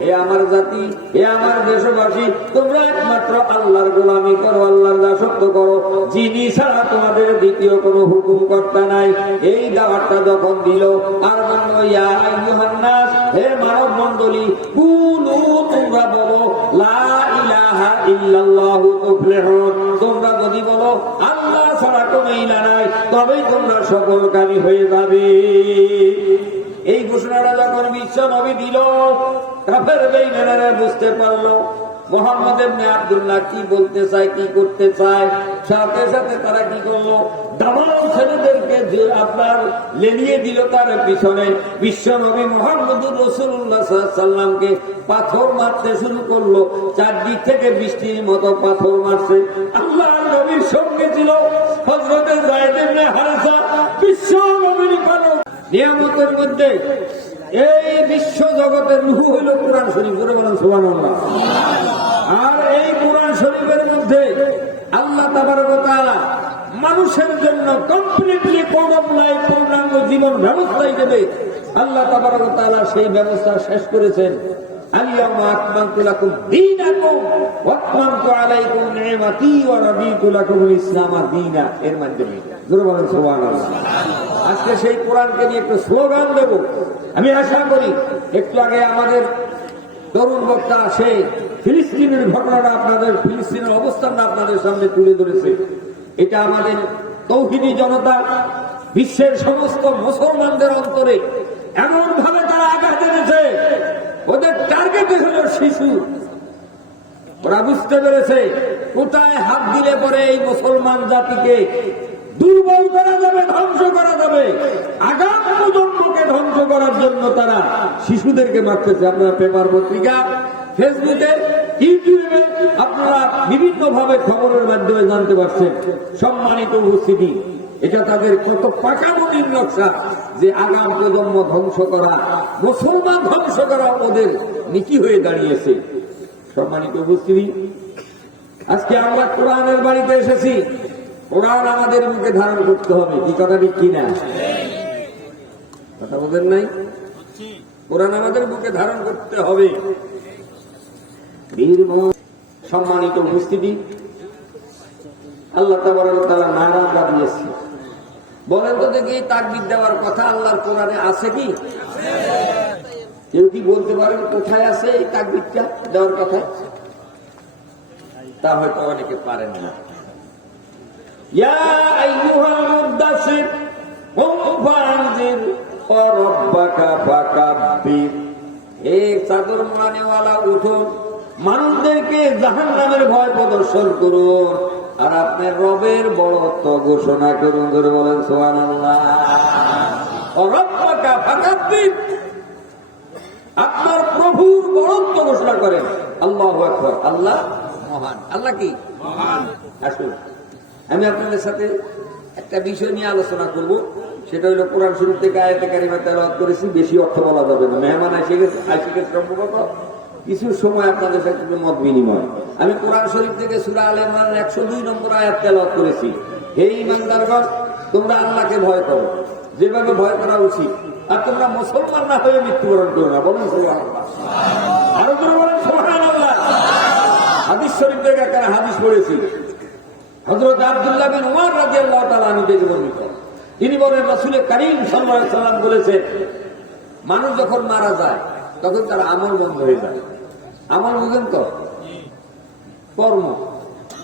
হে আমার জাতি, হে আমার দেশবাসী, তোমরা একমাত্র আল্লাহর গোলামি করো, আল্লাহর দাসত্ব করো, যিনি ছাড়া তোমাদের দ্বিতীয় কোনো হুকুম কর্তা নাই। এই দাওয়াতটা যখন দিল আর বলল, ইয়া আইয়ুহান নাস, হে মানব মণ্ডলী, কুলু, তোমরা বলো লা ইলাহা ইল্লাল্লাহু তুফলিহুন, তোমরা যদি বলো আল্লাহ ছাড়া কোনো ইলাহ নাই, তবেই তোমরা সফলকামী হয়ে যাবে। এই ঘোষণাটা যখন বিশ্ব নবী দিল, কাফের বেঈমানেরা বুঝতে পারলো মুহাম্মদ ইবনে আব্দুল্লাহ কি বলতে চায়, কি করতে চায়। সাথে সাথে তারা কি করলো, দামাল ছেলেদেরকে যে আপনার লেলিয়ে দিল তার পিছনে। বিশ্ব নবী মুহাম্মদুর রাসূলুল্লাহ সাল্লাল্লাহু আলাইহি ওয়াসাল্লামকে পাথর মারতে শুরু করলো। চারদিক থেকে বৃষ্টির মতো পাথর মারছে। আল্লাহর নবীর সঙ্গে ছিল হযরত যায়েদ ইবনে হারেসা। বিশ্ব নবীর নিয়ামতের মধ্যে এই বিশ্ব জগতের রূহ হইল কোরআন শরীফ, বলে বলেন সুবহানাল্লাহ। আর এই কোরআন শরীফের মধ্যে আল্লাহ তাবারক ওয়া তাআলা মানুষের জন্য কমপ্লিটলি কোড অফ লাইফ, পূর্ণাঙ্গ জীবন ব্যবস্থাই দেবে। আল্লাহ তাবারক ওয়া তাআলা সেই ব্যবস্থা শেষ করেছেন। আল-ইয়াওমা আকমালতু লাকুম দীনাকুম ওয়া আতমামতু আলাইকুম নি'মাতি ওয়া রাদিতু লাকুমুল ইসলাম দীনা, এর মাধ্যমে জোরে বলেন সুবহানাল্লাহ। আজকে সেই কোরআনকে নিয়ে একটু স্লোগান দেব। আমি আশা করি একটু আগে আমাদের তরুণ বক্তা সে ফিলিস্তিনের ঘটনাটা আপনাদের, ফিলিস্তিনের অবস্থানটা আপনাদের সামনে তুলে ধরেছে। এটা আমাদের তৌহিদি জনতা, বিশ্বের সমস্ত মুসলমানদের অন্তরে এমন ভাবে তারা আঘাত এনেছে, ওদের টার্গেট হল শিশু। ওরা বুঝতে পেরেছে কোথায় হাত দিলে পরে এই মুসলমান জাতিকে দুর্বল করা যাবে, ধ্বংস করা যাবে। আগাম প্রজন্মকে ধ্বংস করার জন্য তারা শিশুদেরকে মারতেছে। আপনারা পেপার, পত্রিকা, ফেসবুকে, ইউটিউবে আপনারা বিভিন্ন ভাবে খবরের মাধ্যমে জানতে পারছেন। সম্মানিত উপস্থিতি, এটা তাদের কত পাকামতির নকশা যে আগাম প্রজন্ম ধ্বংস করা, মুসলমান ধ্বংস করা ওদের নীতি হয়ে দাঁড়িয়েছে। সম্মানিত উপস্থিতি, আজকে আমরা কোরআনের বাড়িতে এসেছি। কোরআন আমাদের মুখে ধারণ করতে হবে, কি কথা ঠিক কিনা? কথা বলেন নাই? কোরআন আমাদের মুখে ধারণ করতে হবে। সম্মানিত উপস্থিতি, আল্লাহ তাবারক ওয়া তাআলা নারা দিয়েছে। বলেন তো দেখি, তাকবীর দেওয়ার কথা আল্লাহর কোরআনে আছে কি? কেউ কি বলতে পারেন কোথায় আছে এই তাকবীরটা দেওয়ার কথা? তা হয়তো অনেকে পারেন না। ইয়া আইয়ুহাল মুদ্দাসসির কুম ফাআনজির ওয়া রাব্বাকা ফাকাব্বির, হে চাদর মোড়ানেওয়ালা উঠুন, মানুষদেরকে জাহান্নামের ভয় প্রদর্শন করুন আর আপনার রবের বড়ত্ব ঘোষণা করুন। ধরে বলেন সুবহানাল্লাহ। ওয়া রাব্বাকা ফাকাব্বির, আপনার প্রভুর বড়ত্ব ঘোষণা করেন। আল্লাহু আকবার, আল্লাহ মহান। আল্লাহ কি মহান? আসুন আমি আপনাদের সাথে একটা বিষয় নিয়ে আলোচনা করব। সেটা হলো কোরআন শরীফ থেকে আয়াতে কারিমা তেলাওয়াত করেছি, বেশি অর্থ বলা যাবে না। মেহমান এসে গেছে সম্ভবত কিছু সময় আপনাদের সাথে মত বিনিময়। আমি কোরআন শরীফ থেকে সূরা আলে ইমরানের 102 নম্বর আয়াত তেলাওয়াত করেছি। হে ঈমানদারগণ, তোমরা আল্লাহকে ভয় করো যেভাবে ভয় করা উচিত, আর তোমরা মুসলমান না হয়ে মৃত্যুবরণ করো না। বলুন সুবহানাল্লাহ। আরো জোরে বলেন সুবহানাল্লাহ। হাদিস শরীফ থেকে একটা হাদিস পড়েছি, হযরত আব্দুল্লাহ বিন উমর রাদিয়াল্লাহু তাআলা আনহু থেকে বর্ণিত। তিনি বলেন, রাসূল কারীম সাল্লাল্লাহু আলাইহি ওয়াসাল্লাম বলেছেন, মানুষ যখন মারা যায় তখন তার আমল বন্ধ হয়ে যায়। আমল বুঝেন তো? কর্ম,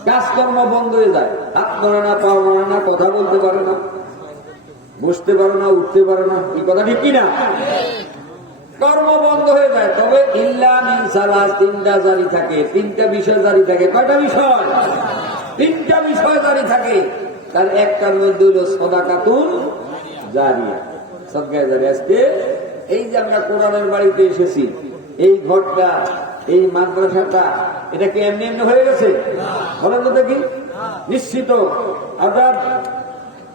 কাজকর্ম বন্ধ হয়ে যায়। হাত নড়ে না, পা নড়ে না, কথা বলতে পারে না, বসতে পারে না, উঠতে পারে না। এই কথা ঠিক কিনা? কর্ম বন্ধ হয়ে যায়। তবে ইল্লা মিন সালাস, তিনটা জারি থাকে, তিনটা বিষয় জারি থাকে। কয়টা বিষয়? তিনটা বিষয় জারি থাকে। তার একটার মধ্যে হলো সাদাকাতুন জারিয়া, সাদকা জারিয়া। আজকে এই যে আমরা কোরআনের বাড়িতে এসেছি, এই ঘরটা, এই মাদ্রাসাটা, এটা কি এমনি এমনি হয়ে গেছে? বলেন তো দেখি। নিশ্চিত আজাদ,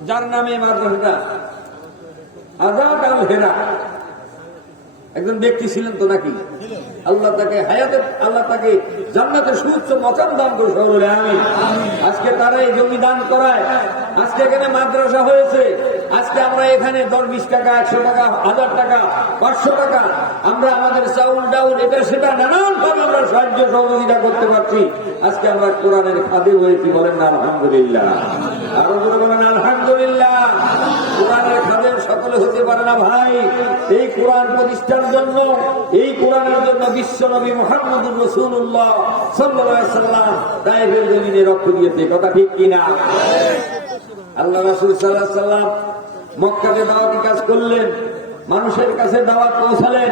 যার নামে মাদ্রাসাটা, আজাদ আল হেরা, একজন ব্যক্তি ছিলেন তো নাকি? আল্লাহ তাকে হায়াতে, আল্লাহ তাকে জান্নাতে সুউচ্চ মকাম দান করে সকলে আমিন। আজকে তারা এই জমি দান করায়, আজকে এখানে মাদ্রাসা হয়েছে, আজকে আমরা এখানে 10-20 টাকা, 100 টাকা, 1000 টাকা, 500 টাকা আমরা আমাদের চাউল ডাউল এটা সেটা নানান ভাবে আমরা সাহায্য সহযোগিতা করতে পারছি। আজকে আমরা কোরআনের খাদে হয়েছি, বলেন না আলহামদুলিল্লাহ। আরো জোরে বলেন আলহামদুলিল্লাহ। কোরআনের খাদেম সকলে হতে পারে না ভাই। এই কোরআন প্রতিষ্ঠার জন্য, এই কোরআনের জন্য বিশ্ব নবী মুহাম্মদুর রাসূলুল্লাহ সাল্লাল্লাহু আলাইহি ওয়াসাল্লাম তায়েফের জমিনে রক্ত দিয়েছে, কথা ঠিক কিনা? আল্লাহ রাসূল সাল্লাল্লাহু আলাইহি ওয়াসাল্লাম মক্কাতে দাওয়াতি কাজ করলেন, মানুষের কাছে দাওয়াত পৌঁছালেন।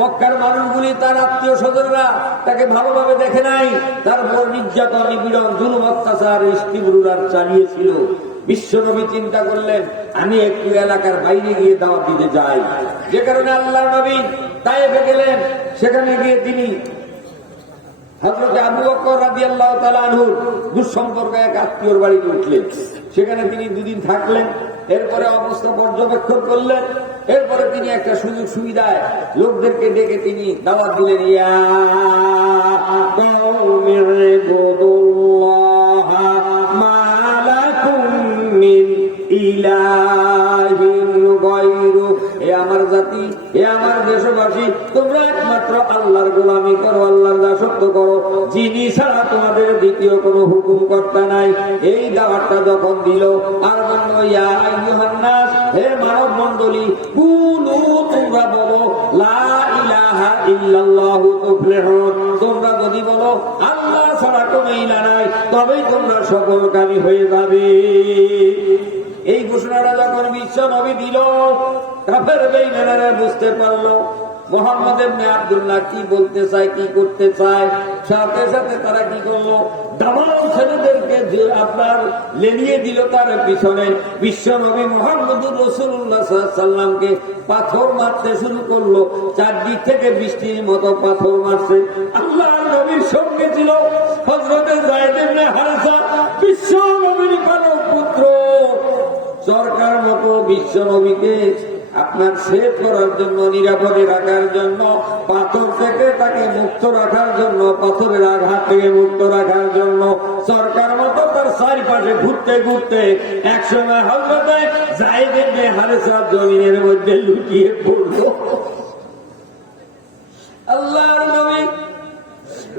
মক্কার মানুষগুলি, তার আত্মীয় স্বজনরা তাকে ভালোভাবে দেখে নাই, তারপর নির্যাতন, নিপীড়ন, জুলুম, অত্যাচার, ইস্তিমরুর চালিয়েছিল। বিশ্বনবী চিন্তা করলেন, আমি একটু এলাকার বাইরে গিয়ে দাওয়াত দিতে যাই। যে কারণে আল্লাহর নবী তায়েফে গেলেন। সেখানে গিয়ে তিনি হযরত আবু বকর রাদিয়াল্লাহু তাআলা আনহু দুঃসম্পর্ক এক আত্মীয়র বাড়িতে উঠলেন। সেখানে তিনি 2 দিন থাকলেন। এরপরে অবস্থা পর্যবেক্ষণ করলেন। এরপরে তিনি একটা সুযোগ সুবিধায় লোকদেরকে ডেকে তিনি দাওয়াত দিলেন, ইয়া কওমি ইবুদুল্লাহ মা লাকুম মিন ইলাহিন গায়রু। হে আমার জাতি, হে আমার দেশবাসী, তোমরা একমাত্র আল্লাহর গোলামি করো, আল্লাহর দাসত্ব করো, যিনি ছাড়া তোমাদের দ্বিতীয় কোনো হুকুম কর্তা নাই। এই দাওয়াতটা যখন দিল, আর বলল, ইয়া আইয়ুহান নাস, হে মানব মণ্ডলী, কুলু, তোমরা বলো, লা ইলাহা ইল্লাল্লাহু তুফলিহুন। তোমরা যদি বলো আল্লাহ ছাড়া কোনো ইলাহ নাই, তবেই তোমরা সফলকামী হয়ে যাবে। এই ঘোষণাটা যখন বিশ্ব নবী দিল, কাফের বেঈমানেরা বুঝতে পারলো মুহাম্মদ ইবনে আব্দুল্লাহ কি বলতে চায়, কি করতে চায়। সাথে সাথে তারা কি করলো, দামাল ছেলেদেরকে যে আপনার লেলিয়ে দিল তার পিছনে। বিশ্ব নবী মুহাম্মদুর রাসূলুল্লাহ সাল্লাল্লাহু আলাইহি ওয়াসাল্লামকে পাথর মারতে শুরু করলো। চারদিক থেকে বৃষ্টির মতো পাথর মারছে। আল্লাহর নবীর সঙ্গে ছিল হযরত যায়েদ ইবনে হারেসা, বিশ্ব নবীর পালক পুত্র। সরকার মতো বিশ্ব নবীকে আপনার সেভ করার জন্য, নিরাপদে রাখার জন্য, পাথর থেকে তাকে মুক্ত রাখার জন্য, পাথরের আঘাত থেকে মুক্ত রাখার জন্য সরকার মতো তার চারিপাশে ঘুরতে ঘুরতে একসময় হযরত যায়েদ ইবনে হারেসা জমিনের মধ্যে লুটিয়ে পড়ল। আল্লাহর নবী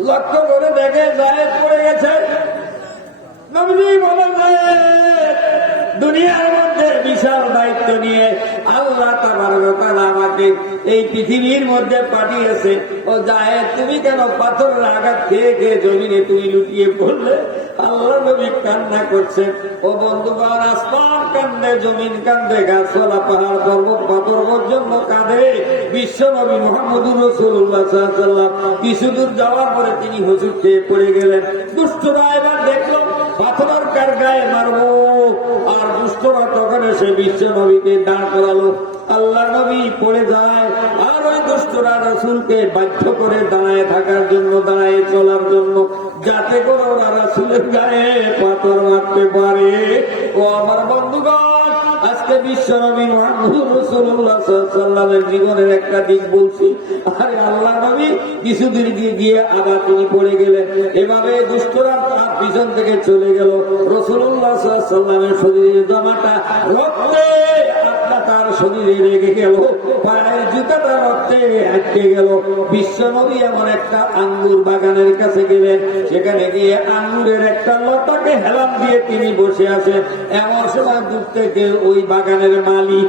লক্ষ্য করে দেখে যায়েদ পড়ে গেছে। নবী বলে, যায়েদ, দুনিয়ার মধ্যে বিশাল দায়িত্ব নিয়ে আল্লাহ তাবারক ওয়া তাআলা আমাকে এই পৃথিবীর মধ্যে পাঠিয়েছে। ও যায়েদ, তুমি কেন পাথরের আঘাত খেয়ে খেয়ে জমিনে তুমি লুটিয়ে পড়লে? আল্লাহ নবী কান্না করছে। ও বন্ধুগণ, আসমান কান্দে, জমিন কান্দে, গাছপালা, পাহাড়, পর্বত, পাথর পর্যন্ত কাঁদে। বিশ্ব নবী মুহাম্মদুর রাসূলুল্লাহ সাল্লাল্লাহু আলাইহি ওয়াসাল্লাম কিছু দূর যাওয়ার পরে তিনি হুজুর খেয়ে পড়ে গেলেন। দুষ্টরা এবার দেখলো পাথর কার গায়ে মারবো, আর দুষ্টরা তখন এসে বিশ্ব নবীকে দাঁড় করালো। আল্লাহ নবী পড়ে যায়, আর ওই দুষ্টরা রাসূলকে বাধ্য করে দাঁড়ায় থাকার জন্য, দাঁড়ায় চলার জন্য, যাতে করে ওরা রাসূলের গায়ে পাথর মারতে পারে। ও আমার বন্ধুগণ, আজকে বিশ্ব নবী মুহাম্মদুর রাসূলুল্লাহ সাল্লাল্লাহু আলাইহি ওয়াসাল্লামের জীবনের একটা দিক বলছি। আরে আল্লাহ নবী কিছুদূর গিয়ে আবার তিনি পড়ে গেলেন। এভাবে দুষ্টরা তার পিছন থেকে চলে গেল। রাসূলুল্লাহ সাল্লাল্লাহু আলাইহি ওয়াসাল্লামের শরীরের জামাটা রক্তে তার শরীরে লেগে গেল, পায়ের জুতাটা রক্তে আটকে গেল। বিশ্ব নবী এমন একটা আঙ্গুর বাগানের কাছে গেলেন। সেখানে গিয়ে আঙ্গুরের একটা লতাকে হেলাম দিয়ে তিনি বসে আছেন। এমন সময় দূর থেকে ওই বাগানের মালিক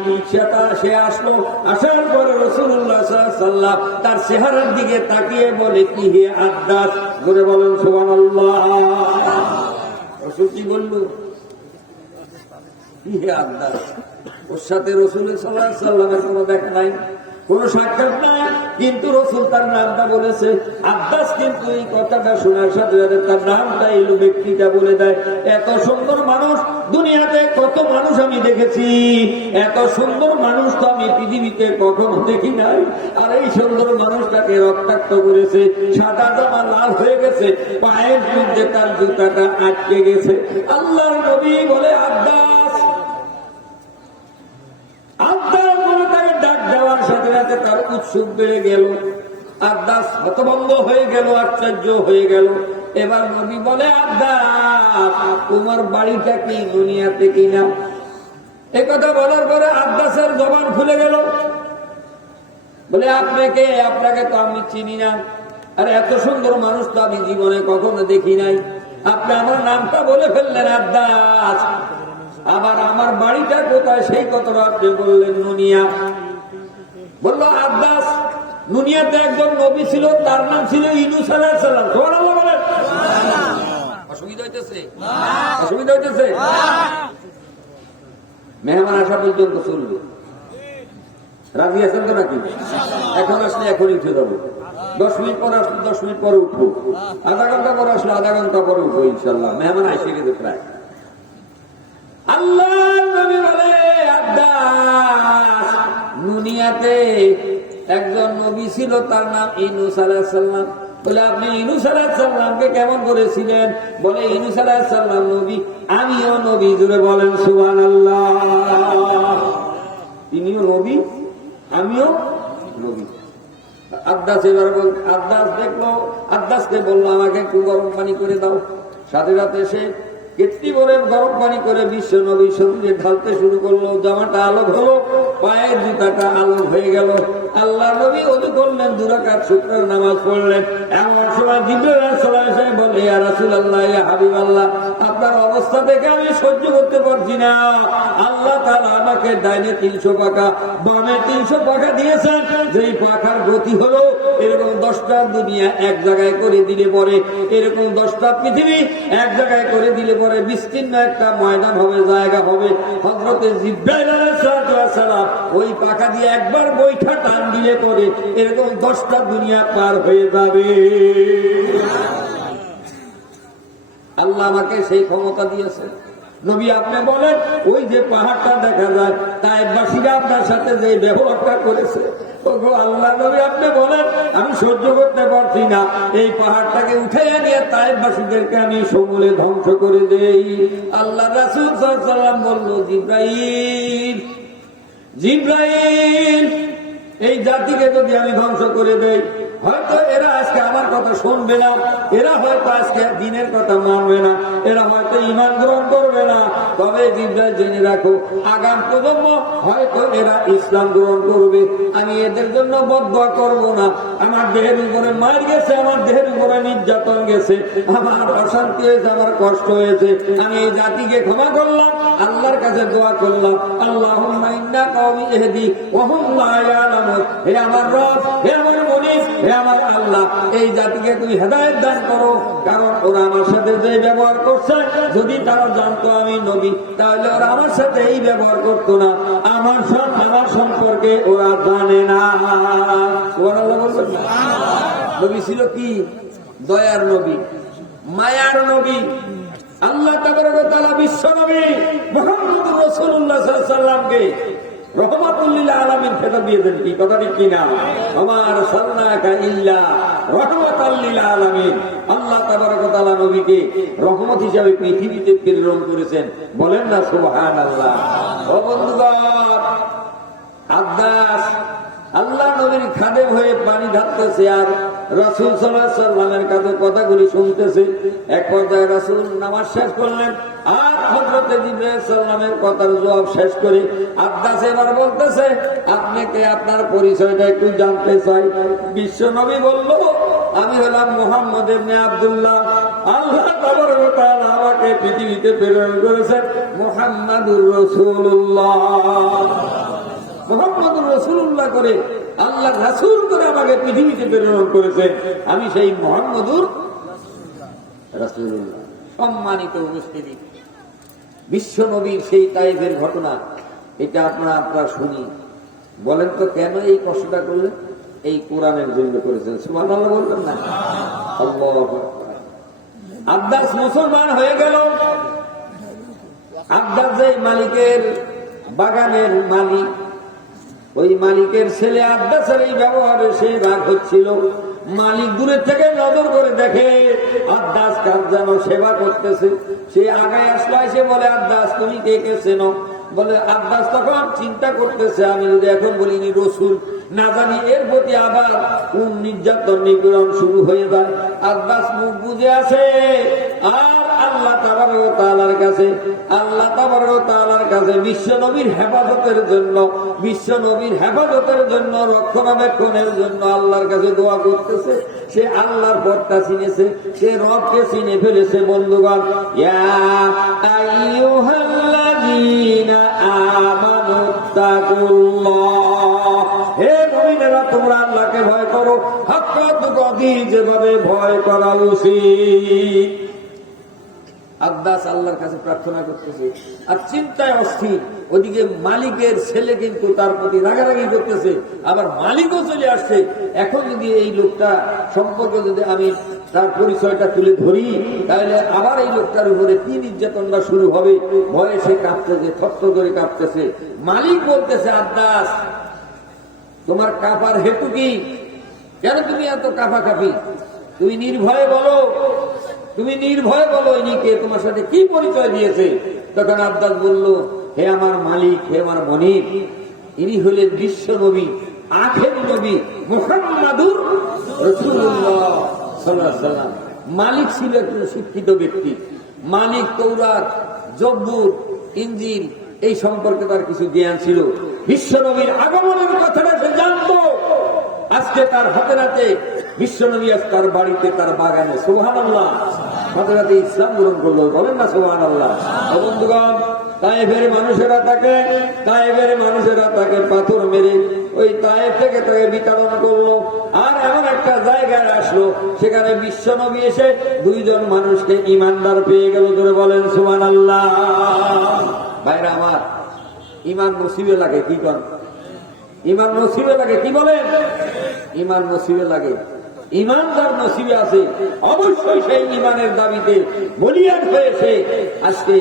সে আসলো। আসার পরে রাসূলুল্লাহ সাল্লাল্লাহু আলাইহি ওয়াসাল্লাম তার চেহারার দিকে তাকিয়ে বলে, কি হে আদ্দাস, বলে বলেন সুবহানাল্লাহ। রাসূল কি বলল? কি হে আদ্দাস। ওর সাথে রাসূলের সাল্লাল্লাহু আলাইহি ওয়াসাল্লামের কোনো দেখা নাই, কোন সাক্ষাৎ নাই, কিন্তু রাসূল তার নামটা বলেছে আব্বাস। কিন্তু এই কথাটা শোনার সাথে সাথে তার নামটা এলো, ব্যক্তিটা বলে দেয়। এত সুন্দর মানুষ দুনিয়াতে কত মানুষ আমি দেখেছি, এত সুন্দর মানুষ তো আমি পৃথিবীতে কখনো দেখি নাই। আর এই সুন্দর মানুষটাকে রক্তাক্ত করেছে, সাদা জামা লাল হয়ে গেছে, পায়ের মধ্যে তার জুতাটা আটকে গেছে। আল্লাহর নবী বলে, আব্বাস, আব্বাস বলে তাকে ডাক দেওয়ার সাথে সাথে তার সুখ বেড়ে গেল। আব্বাস হতভম্ব হয়ে গেল, আশ্চর্য হয়ে গেল। এবার নবী বলে, আব্বাস তোমার বাড়িটা কি দুনিয়াতে কিনা? একথা বলার পরে আব্বাসের জবান খুলে গেল, বলে আপনি কে? আপনাকে তো আমি চিনি না। আরে এত সুন্দর মানুষ তো আমি জীবনে কখনো দেখি নাই। আপনি আমার নামটা বলে ফেললেন আব্বাস, আবার আমার বাড়িটা কোথায় সেই কথাটা আপনি বললেন নুনিয়া। বলল আব্বাস, নুনিয়াতে একজন নবী ছিল, তার নাম ছিল ইউনূস আলাইহিস সালাম। সুবহানাল্লাহ বলেন। অসুবিধা হইতেছে? অসুবিধা হইতেছে? মেহমান আসা পর্যন্ত চলবে। রাজি আছেন তো নাকি? এখন আসলে এখনই উঠে যাবো। 10 মিনিট পরে আসলে 10 মিনিট পরে উঠবো, আধা ঘন্টা পরে আসলে আধা ঘন্টা পরে উঠবো ইনশাল্লাহ। মেহমান আসে গেছে প্রায়। আল্লাহ নবী বলে, আব্বাস দুনিয়াতে একজন নবী ছিল, তার নাম ইউনূস আলাইহিস সালাম। বলে আপনি ইউনূস আলাইহিস সালামকে কেমন করেছিলেন? বলে ইউনূস আলাইহিস সালাম নবী, আমিও নবী। জুড়ে বলেন সুবহানাল্লাহ। তিনিও নবী, আমিও নবী। আব্বাস এবার বল, আব্বাস দেখলো, আব্বাসকে বললো আমাকে একটু গরম পানি করে দাও। সাথে সাথে সে কেটলি ভরে গরম পানি করে বিশ্ব নবী শরীরে ঢালতে শুরু করলো। জামাটা আলোক হলো, পায়ের জুতাটা আলোক হয়ে গেল। আল্লাহ নবী ওযু করলেন, 2 রাকাত শুকরের নামাজ পড়লেন। এমন সময় জিবরাইল আলাইহিস সালাম এসে বলে, ইয়া রাসূলুল্লাহ, ইয়া হাবিবাল্লাহ, আপনার অবস্থা দেখে আমি সহ্য করতে পারছি না। আল্লাহ তাআলা আমাকে ডাইনে 300 পাখা, বামে 300 পাখা দিয়েছেন। যেই পাখার গতি হলো এরকম 10টা দুনিয়া এক জায়গায় করে দিলে পরে, এরকম 10টা পৃথিবী এক জায়গায় করে দিলে পরে বিস্তীর্ণ একটা ময়দান হবে, জায়গা হবে। হযরতে জিবরাইল আলাইহিস সালাম ওই পাখা দিয়ে একবার বৈঠা টান দিলে পরে এরকম 10টা দুনিয়া পার হয়ে যাবে। আল্লাহ আমাকে সেই ক্ষমতা দিয়েছে। নবী আপনি বলেন, ওই যে পাহাড়টা দেখা যায়, তায়েফবাসীরা আপনার সাথে যে ব্যবহারটা করেছে, আল্লাহ নবী আপনি বলেন, আমি সহ্য করতে পারছি না। এই পাহাড়টাকে উঠে নিয়ে তায়েফবাসীদেরকে আমি সমূলে ধ্বংস করে দেই। আল্লাহ রাসূল সাল্লাল্লাহু আলাইহি ওয়াসাল্লাম বলল, জিবরাইল, জিবরাইল, এই জাতিকে যদি আমি ধ্বংস করে দেই, হয়তো এরা আজকে আমার কথা শুনবে না, এরা হয়তো আজকে দিনের কথা মানবে না, এরা হয়তো ঈমান গ্রহণ করবে না। তবে জিবরাইল জেনে রাখো, আগাম প্রজন্ম হয়তো এরা ইসলাম গ্রহণ করবে। আমি এদের জন্য বদদোয়া করব না। আমার দেহের উপরে মার গেছে, আমার দেহের উপরে নির্যাতন গেছে, আমার অশান্তি হয়েছে, আমার কষ্ট হয়েছে। আমি এই জাতিকে ক্ষমা করলাম, আল্লাহর কাছে দোয়া করলাম, আল্লাহুম্মা ইন্নাকা ওয়াহদি ওয়া হুম লা ইয়ালামুন। হে আমার রব, হে আমার মুনিব, হে আমার আল্লাহ, এই জাতিকে তুমি হেদায়েত দান করো। কারণ ওরা আমার সাথে যে ব্যবহার করছে, যদি তারা জানতো আমি নবী, তাহলে ওরা আমার সাথে এই ব্যবহার করতো না। আমার সম্পর্কে ওরা জানে না। সুবহানাল্লাহ বলবেন না? নবী ছিল কি? দয়ার নবী, মায়ার নবী। আল্লাহ তাবারক ওয়া তাআলা বিশ্ব নবী মুহাম্মদুর রাসূলুল্লাহ সাল্লাল্লাহু আলাইহি ওয়াসাল্লামকে রহমাতুল লিল আলামিন খেতাব দিয়েছেন। কি কথা ঠিক কিনা? আমার সাল্লাকা ইল্লা রাহমাতাল লিল আলামিন। আল্লাহ তাবারক ওয়া তাআলা নবীকে রহমত হিসাবে পৃথিবীতে প্রেরণ করেছেন। বলেন না সুবহানাল্লাহ। ও বন্ধুগণ, আব্বাস আল্লাহ নবীর খাদেম হয়ে পানি ঢালতেছে আর রাসূল সাল্লাল্লাহু আলাইহি ওয়াসাল্লামের কাছে কথাগুলি শুনতেছে। এক পর্যায়ে রাসূল নামাজ শেষ করলেন আর হযরত জিবরাইল সাল্লামের কথার জবাব শেষ করে আব্বাস এবার বলতেছে, আপনাকে আপনার পরিচয়টা একটু জানতে চাই। বিশ্ব নবী বলল, আমি হলাম মুহাম্মদ ইবনে আব্দুল্লাহ। আল্লাহ তাবারক ওয়া তাআলা আমাকে পৃথিবীতে প্রেরণ করেছেন মুহাম্মাদুর রাসূলুল্লাহ। মুহাম্মাদুর রাসূলুল্লাহ করে আল্লাহ রাসূল করে আমাকে পৃথিবীতে প্রেরণ করেছেন। আমি সেই মুহাম্মাদুর রাসূলুল্লাহ। সম্মানিত উপস্থিতি, বিশ্ব নবীর সেই তায়েফের ঘটনা, এটা আপনারা শুনি। বলেন তো কেন এই কষ্টটা করলেন? এই কোরআনের জন্য করেছেন। সুবহানাল্লাহ বলবেন না? আল্লাহু আকবার। আব্বাস মুসলমান হয়ে গেল। আব্বাস যে মালিকের বাগানের মালিক, ওই মালিকের ছেলে আব্বাসের এই ব্যবহারে সে রাগ হচ্ছিল। মালিক দূরের থেকে নজর করে দেখে আব্বাস কার যেন সেবা করতেছে। সে আগে আসলো, এসে বলে, আব্বাস তুমি কে কে চেনো? বলে আব্বাস তখন চিন্তা করতেছে, আমি যদি এখন বলিনি রসুল, না জানি এর প্রতি আবার কোন নির্যাতন নিপীড়ন শুরু হয়ে যায়। আব্বাস মুখ বুঝে আছে আর আল্লাহ তাবারক ওয়া তাআলার কাছে, আল্লাহ তাবারক ওয়া তাআলার কাছে বিশ্ব নবীর হেফাজতের জন্য, বিশ্ব নবীর হেফাজতের জন্য, রক্ষণাবেক্ষণের জন্য আল্লাহর কাছে দোয়া করতেছে। সে আল্লাহর পথটা চিনেছে, সে রবকে চিনে ফেলেছে। বন্ধুগণ, ইয়া আইয়ুহাল্লাযীনা আমানুত্তাকুল্লাহ, হে মুমিনেরা তোমরা আল্লাহকে ভয় করো, হাক্কা তুকাতি, যেভাবে ভয় করা উচিত। আব্বাস আল্লাহর কাছে প্রার্থনা করতেছে আর চিন্তায় অস্থির। ওদিকে মালিকের ছেলে কিন্তু তার প্রতি রাগারাগি করতেছে, আবার মালিকও চলে আসছে। এখন যদি এই লোকটা সম্পর্কে যদি আমি তার পরিচয়টা তুলে ধরি, তাহলে আবার এই লোকটার উপরে কি নির্যাতনটা শুরু হবে। ভয়ে সে কাঁপতেছে, থরথর করে কাঁপতেছে। মালিক বলতেছে, আব্বাস তোমার কাঁপার হেতু কি? কেন তুমি এত কাঁপাকাঁপি? তুমি নির্ভয়ে বলো, তুমি নির্ভয় বলো, ইনিকে তোমার সাথে কি পরিচয় দিয়েছে? তখন আব্বাস বলল, হে আমার মালিক, হে আমার মনিব, ইনি হলেন বিশ্ব নবী, আখেরি নবী মুহাম্মাদুর রাসূলুল্লাহ সাল্লাল্লাহু আলাইহি ওয়াসাল্লাম। মালিক ছিল একজন শিক্ষিত ব্যক্তি। মালিক তৌরাত, জব্বুর, ইনজিল এই সম্পর্কে তার কিছু জ্ঞান ছিল। বিশ্ব নবীর আগমনের কথাটা সে জানতো। আজকে তার হাতে হাতে বিশ্ব নবী, আজ তার বাড়িতে, তার বাগানে, সুবহানাল্লাহ, হাতে হাতে ইসলাম গ্রহণ করলো। বলেন না সুবহানাল্লাহ। বন্ধুগণ, তায়েফের মানুষেরা তাকে পাথর মেরে ওই তায়েফ থেকে তাকে বিতাড়ন করলো। আর এমন একটা জায়গায় আসলো, সেখানে বিশ্ব নবী এসে দুইজন মানুষকে ইমানদার পেয়ে গেল। ধরে বলেন সুবহানাল্লাহ। ভাইরা আমার, ইমান নসিবে লাগে। কি করেন? ইমান নসিবে লাগে। কি বলেন? ইমান নসিবে লাগে। ইমান যার নসিবে আছে, অবশ্যই সেই ইমানের দাবিতে বলিয়ান হয়েছে। আজকে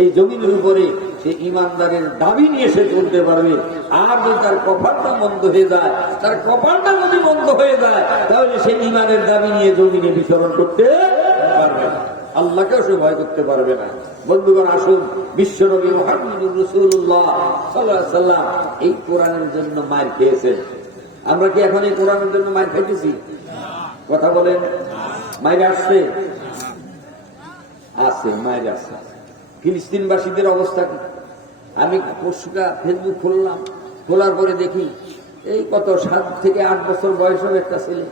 এই জমিনের উপরে সে ইমানদারের দাবি নিয়ে সে চলতে পারবে। আর যদি তার কপালটা বন্ধ হয়ে যায়, তার কপালটা যদি বন্ধ হয়ে যায়, তাহলে সে ইমানের দাবি নিয়ে জমিনে বিচরণ করতে পারবে না, আল্লাহকেও সে ভয় করতে পারবে না। বন্ধুগণ, আসুন, বিশ্বনবী মুহাম্মদুর রাসূলুল্লাহ সাল্লাল্লাহু আলাইহি ওয়াসাল্লাম এই কোরআনের জন্য মার খেয়েছেন। আমরা কি এখন এই কোরআনের জন্য মার খাইতেছি? কথা বলেন। মায়ের আসছে, আছে মায়ের আসছে। ফিলিস্তিনবাসীদের অবস্থা কি? আমি পরশুটা ফেসবুক খুললাম, খোলার পরে দেখি এই কত 7 থেকে 8 বছর বয়সের একটা ছেলে,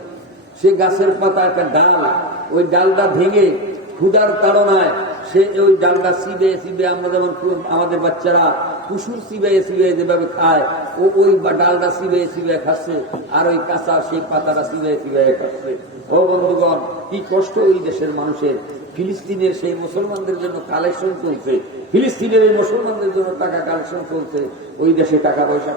সে গাছের পাতা একটা ডাল, ওই ডালটা ভেঙে ক্ষুধার তাড়নায় সে ওই ডালটা চিবে চিবে, আমরা যেমন আমাদের বাচ্চারা কুসুর চিবে চিবে যেভাবে খায়, ও ওই ডালটা চিবে চিবে খাচ্ছে, আর ওই কাঁচা সেই পাতাটা চিবে চিবে খাচ্ছে। ও বন্ধুগণ, কি কষ্ট ওই দেশের মানুষের। ফিলিস্তিনের সেই মুসলমানদের জন্য কালেকশন চলছে, ফিলিস্তিনের এই মুসলমানদের জন্য টাকা কালেকশন চলছে, ওই দেশে টাকা পয়সা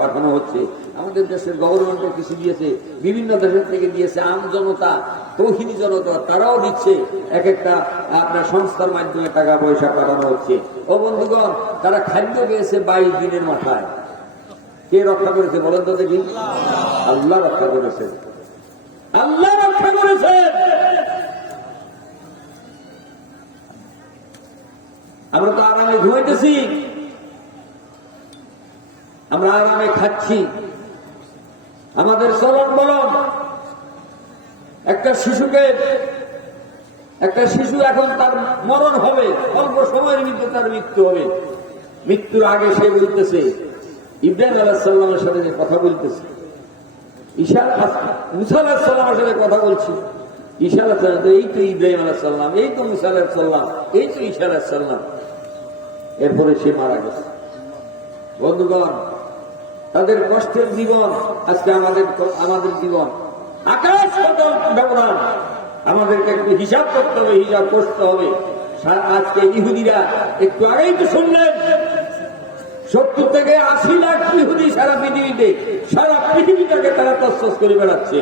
পাঠানো হচ্ছে। আমাদের দেশের গভর্নমেন্টও কিছু দিয়েছে, বিভিন্ন দেশের থেকে দিয়েছে। আম জনতা, তৌহিদি জনতা, তারাও দিচ্ছে। এক একটা আপনার সংস্থার মাধ্যমে টাকা পয়সা পাঠানো হচ্ছে। ও বন্ধুগণ, তারা খাদ্য পেয়েছে 22 দিনের মাথায়। কে রক্ষা করেছে বলেন তো দেখি? আল্লাহ রক্ষা করেছে, আল্লাহ রক্ষা করেছে। আমরা তো আরামে ঘুমাইতেছি, আমরা আরামে খাচ্ছি, আমাদের চলন বলন। একটা শিশু এখন তার মরণ হবে, অল্প সময়ের মধ্যে তার মৃত্যু হবে। মৃত্যুর আগে সে বলতেছে, ইব্রাহিম আলাইহিস সালামের সাথে যে কথা বলতেছে, মুসা আলাইহিস সালামের সাথে কথা বলছি, ঈসা আলাইহিস সালাম, এই তো ইব্রাহিম আলাইহিস সালাম, এই তো মুসা আলাইহিস সালাম, এই তো ঈসা আলাইহিস সালাম। এরপরে সে মারা গেছে। বন্ধুগণ, তাদের কষ্টের জীবন আজকে আমাদের জীবন আকাশ পাতাল ব্যবধান। আমাদেরকে একটু হিসাব করতে হবে, হিসাব করতে হবে। আজকে ইহুদিরা, একটু আগেই তো শুনলেন, 70 থেকে 80 লাখ ইহুদি সারা পৃথিবীতে, সারা পৃথিবীটাকে তারা তছনছ করে বেড়াচ্ছে।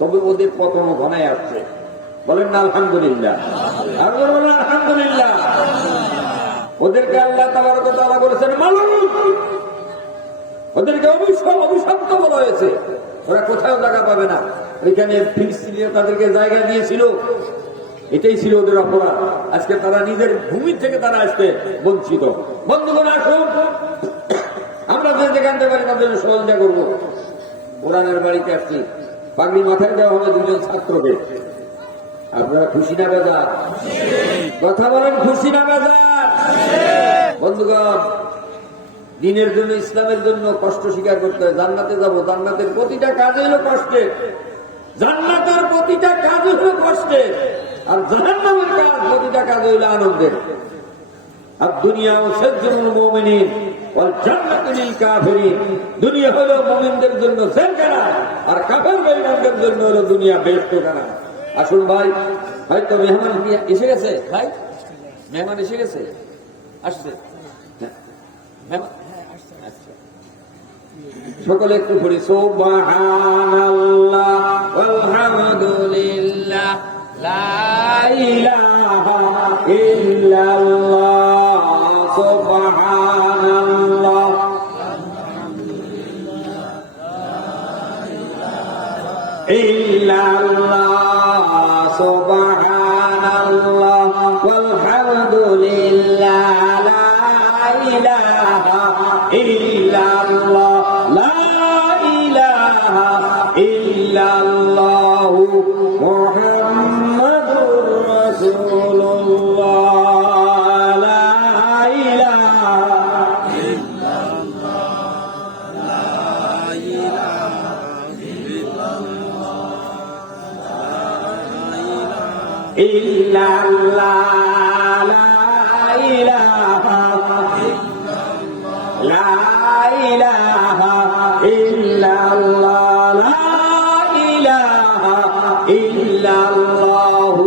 তবে ওদের পতনও ঘনায় আসছে। বলেন না আলহামদুলিল্লাহ? আর বলবেন না আলহামদুলিল্লাহ? ওদেরকে আল্লাহ তাবারক ওয়া তাআলা বলেছেন মালুন, ওদেরকে অভিশপ্ত বলা হয়েছে। ওরা কোথাও জায়গা পাবে না। ওইখানে ফিলিস্তিনিরা তাদেরকে জায়গা দিয়েছিল, এটাই ছিল ওদের অপরাধ। আজকে তারা নিজের ভূমি থেকে তারা আসতে বঞ্চিত। বন্ধুগণ, আসুন আমরা যে যেখান থেকে পারি তাদের সহযোগিতা করবো। কোরআনের বাড়িতে আসছি, পাগড়ি মাথায় দেওয়া হবে দুজন ছাত্রকে। আপনারা খুশি না বেজার? কথা বলেন, খুশি না বেজার? বন্ধুগণ, দিনের জন্য, ইসলামের জন্য কষ্ট স্বীকার করতে হয়। জান্নাতে যাব, জান্নাতের প্রতিটা কাজ হইল কষ্টের, জান্নাতের প্রতিটা কাজ হইল কষ্টের, আর জাহান্নামের কাজ প্রতিটা কাজ হইল আনন্দের। আর দুনিয়া ও সেজুল মুমিনিন ওয়াল জান্নাতু লিল কাফিরিন। দুনিয়া হলো মুমিনদের জন্য জেলখানা, আর কাফের বেঈমানদের জন্য হলো দুনিয়া বেহেশতখানা। আসুন ভাই, হয়তো মেহমান এসে গেছে। ভাই, মেহমান এসে গেছে, আসছে সকলে একটু পড়ি, সুবহানাল্লাহ ওয়ালহামদুলিল্লাহ লা ইলাহা ইল্লাল্লাহ, সুবহানাল্লাহ ইল্লাল্লাহ, সুবহানাল্লাহ ওয়ালহামদুলিল্লাহ লা ইলাহা ইল্লাল্লাহ, লা ইলাহা ইল্লাল্লাহ মুহাম্মাদুর রাসূলুল্লাহ, লা ইলাহা ইল্লাল্লাহ, লা ইলাহা ইল্লাল্লাহ, লা ইলাহা লা ইলাহা ইল্লাল্লাহ, লা ইলাহা ইল্লাল্লাহ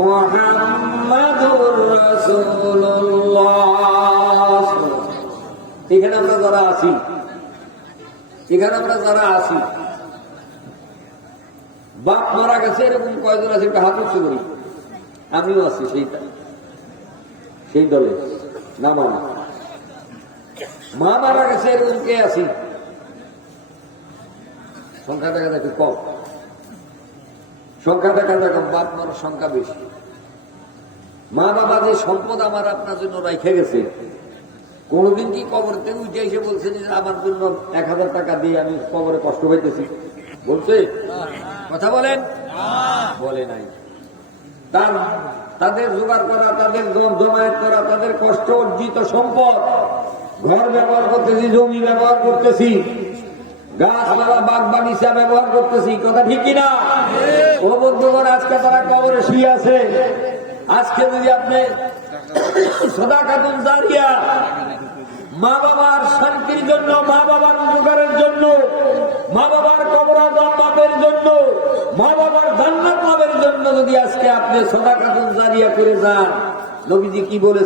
মুহাম্মাদুর রাসূলুল্লাহ। এখানে আমরা যারা আছি, বাপ মারা গেছে এরকম কয়জন আছে? একটা হাত উঁচু করি। আমিও আছি সেই দলে। না, মা মারা গেছে এরকম কে আছি? সংখ্যা দেখা যায় কম, সংখ্যা দেখা যায় কম, বাপ মার সংখ্যা বেশি। মা বাবা যে সম্পদ আমার আপনার জন্য রাইখে গেছে, কোনদিন কি কবর থেকে উঠে এসে বলছে যে আমার জন্য 1000 টাকা দিয়ে আমি কবরে কষ্ট পাইতেছি? বলছে? কথা বলেন, বলে নাই। তাদের জোগাড় করা, তাদের জমায়েত করা, তাদের কষ্ট অর্জিত সম্পদ, ঘর ব্যবহার করতেছি, জমি ব্যবহার করতেছি, গাছপালা বাগ বাগিচা ব্যবহার করতেছি। কথা ঠিক কিনা? ও বন্ধুগণ, আজকে তারা কবরে শুয়ে আছে। আজকে যদি আপনি সাদাকাতুন জারিয়া, মা বাবার শান্তির জন্য, মা বাবার উপকারের জন্য, মা বাবার কবর আযাব মাফের জন্য, মা বাবার জান্নাত লাভের জন্য যদি আজকে আপনি সাদাকাতুন জারিয়া করে যান, নবীজি কি বলেছেন?